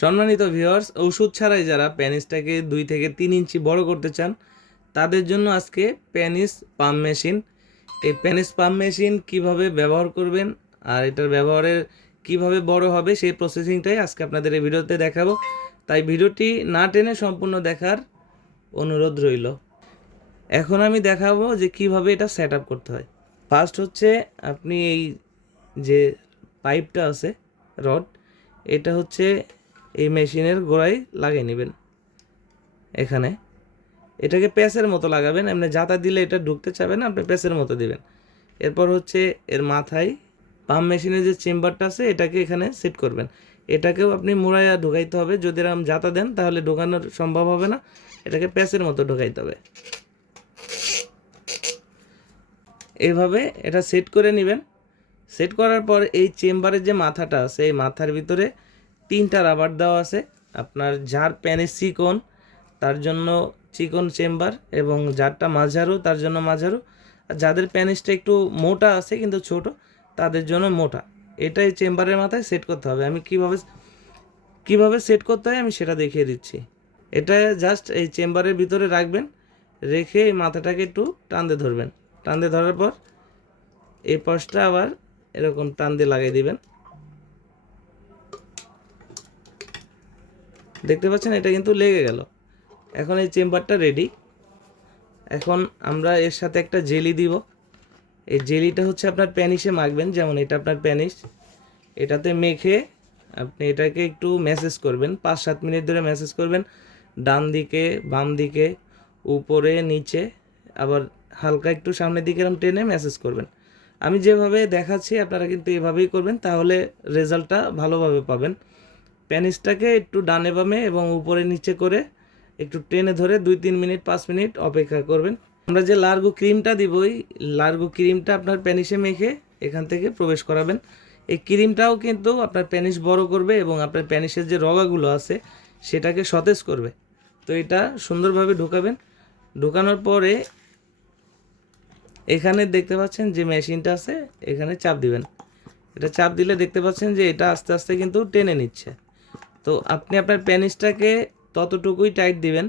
সম্মানিত ভিউয়ার্স, ওষুধ ছাড়াই যারা পেনিসটাকে 2 থেকে 3 ইঞ্চি বড় করতে চান তাদের জন্য আজকে পেনিস পাম্প মেশিন। এই পেনিস পাম্প মেশিন কিভাবে ব্যবহার করবেন আর এটার ব্যবহারের কিভাবে বড় হবে সেই প্রসেসিংটাই আজকে আপনাদের এই ভিডিওতে দেখাবো। তাই ভিডিওটি না টেনে সম্পূর্ণ দেখার অনুরোধ রইল। এখন আমি দেখাবো যে কিভাবে এটা সেট আপ করতে হয়। ফার্স্ট হচ্ছে আপনি এই যে পাইপটা আছে রড, এটা হচ্ছে এই মেশিনের গোড়ায় লাগিয়ে নেবেন। এখানে এটাকে প্যাচের মতো লাগাবেন, এমনি জাতা দিলে এটা ঢুকতে চাবে না, আপনি প্যাচের মতো দিবেন। এরপর হচ্ছে এর মাথায় পাম্প মেশিনের যে চেম্বারটা আছে এটাকে এখানে সেট করবেন। এটাকেও আপনি মুড়াইয়া ঢুকাইতে হবে, যদি এরকম জাতা দেন তাহলে ঢোকানোর সম্ভব হবে না, এটাকে প্যাচের মতো ঢুকাইতে হবে। এইভাবে এটা সেট করে নেবেন। সেট করার পর এই চেম্বারের যে মাথাটা আছে এই মাথার ভিতরে 3টা রাবার দেওয়া আছে। আপনার যার প্যানিস চিকন তার জন্য চিকন চেম্বার, এবং যারটা মাঝারু তার জন্য মাঝারু, আর যাদের প্যানিসটা একটু মোটা আছে কিন্তু ছোট তাদের জন্য মোটা। এটাই চেম্বারের মাথায় সেট করতে হবে। আমি কিভাবে সেট করতে হয় আমি সেটা দেখিয়ে দিচ্ছি। এটা জাস্ট এই চেম্বারের ভিতরে রাখবেন, রেখে এই মাথাটাকে একটু টান দিয়ে ধরবেন। টান দিয়ে ধরার পর এই পাশটা আবার এরকম টান দিয়ে লাগিয়ে দিবেন। দেখতে পাচ্ছেন এটা কিন্তু লেগে গেল। এখন এই চেম্বারটা রেডি। এখন আমরা এর সাথে একটা জেলি দিব। এই জেলিটা হচ্ছে আপনার প্যানিসে মাখবেন, যেমন এটা আপনার প্যানিস, এটাতে মেখে আপনি এটাকে একটু ম্যাসেজ করবেন, 5-7 মিনিট ধরে ম্যাসেজ করবেন। ডান দিকে, বাম দিকে, উপরে, নিচে, আবার হালকা একটু সামনের দিকে এরকম টেনে ম্যাসেজ করবেন। আমি যেভাবে দেখাচ্ছি আপনারা কিন্তু এভাবেই করবেন, তাহলে রেজাল্টটা ভালোভাবে পাবেন। প্যানিসটাকে একটু ডানে বামে এবং উপরে নিচে করে একটু টেনে ধরে 2-3 মিনিট 5 মিনিট অপেক্ষা করবেন। আমরা যে লার্গো ক্রিমটা দিব, ওই লার্গো ক্রিমটা আপনার প্যানিসে মেখে এখান থেকে প্রবেশ করাবেন। এই ক্রিমটাও কিন্তু আপনার প্যানিস বড় করবে এবং আপনার প্যানিসের যে রগাগুলো আছে সেটাকে সতেজ করবে। তো এটা সুন্দরভাবে ঢোকাবেন। ঢোকানোর পরে এখানে দেখতে পাচ্ছেন যে মেশিনটা আছে, এখানে চাপ দিবেন। এটা চাপ দিলে দেখতে পাচ্ছেন যে এটা আস্তে আস্তে কিন্তু টেনে নিচ্ছে। তো আপনি আপনার প্যানিসটাকে ততটুকুই টাইট দিবেন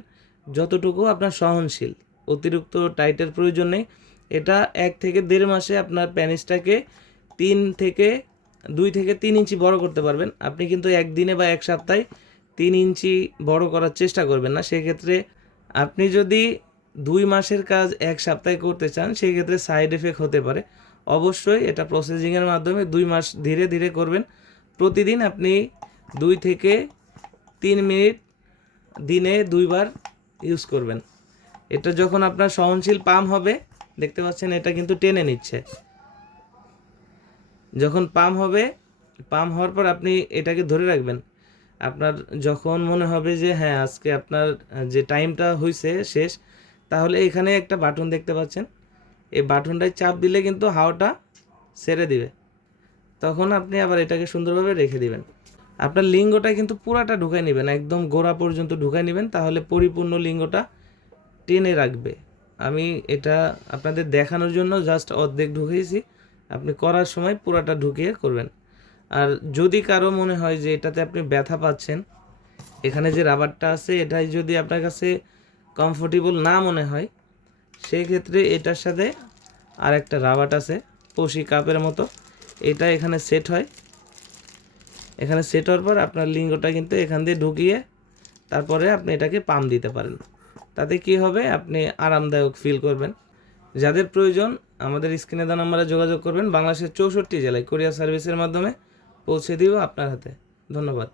যতটুকু আপনার সহনশীল, অতিরিক্ত টাইটের প্রয়োজন নেই। এটা 1 থেকে 1.5 মাসে আপনার প্যানিসটাকে 2 থেকে 3 ইঞ্চি বড় করতে পারবেন। আপনি কিন্তু একদিনে বা 1 সপ্তাহে 3 ইঞ্চি বড় করার চেষ্টা করবেন না। সেক্ষেত্রে আপনি যদি 2 মাসের কাজ 1 সপ্তাহে করতে চান সেক্ষেত্রে সাইড এফেক্ট হতে পারে। অবশ্যই এটা প্রসেসিংয়ের মাধ্যমে 2 মাস ধীরে ধীরে করবেন। প্রতিদিন আপনি 2 থেকে 3 মিনিট দিনে 2 বার ইউজ করবেন। এটা যখন আপনার সহনশীল পাম্প হবে, দেখতে পাচ্ছেন এটা কিন্তু টেনে নিচ্ছে। যখন পাম্প হবে, পাম্প হওয়ার পর আপনি এটাকে ধরে রাখবেন। আপনার যখন মনে হবে যে হ্যাঁ আজকে আপনার যে টাইমটা হয়েছে শেষ, তাহলে এখানে একটা বাটন দেখতে পাচ্ছেন, এই বাটনটায় চাপ দিলে কিন্তু হাওয়াটা ছেড়ে দিবে। তখন আপনি আবার এটাকে সুন্দরভাবে রেখে দিবেন। আপনার লিঙ্গটা কিন্তু পুরাটা ঢুকাই নেবেন, একদম গোড়া পর্যন্ত ঢুকাই নেবেন, তাহলে পরিপূর্ণ লিঙ্গটা টেনে রাখবে। আমি এটা আপনাদের দেখানোর জন্য জাস্ট অর্ধেক ঢুকিয়েছি, আপনি করার সময় পুরাটা ঢুকিয়ে করবেন। আর যদি কারো মনে হয় যে এটাতে আপনি ব্যথা পাচ্ছেন, এখানে যে রাবারটা আছে এটাই যদি আপনার কাছে কমফোর্টেবল না মনে হয়, সেই ক্ষেত্রে এটার সাথে আর একটা রাবার আছে পশি কাপের মতো, এটা এখানে সেট হয়। এখানে সেট হওয়ার পর আপনার লিঙ্গটা কিন্তু এখান দিয়ে ঢুকিয়ে তারপরে আপনি এটাকে পাম্প দিতে পারেন। তাতে কি হবে, আপনি আরামদায়ক ফিল করবেন। যাদের প্রয়োজন আমাদের স্ক্রিনে দেওয়া নম্বরে যোগাযোগ করবেন। বাংলাদেশের 64 জেলায় কুরিয়ার সার্ভিসের মাধ্যমে পৌঁছে দিব আপনার হাতে। ধন্যবাদ।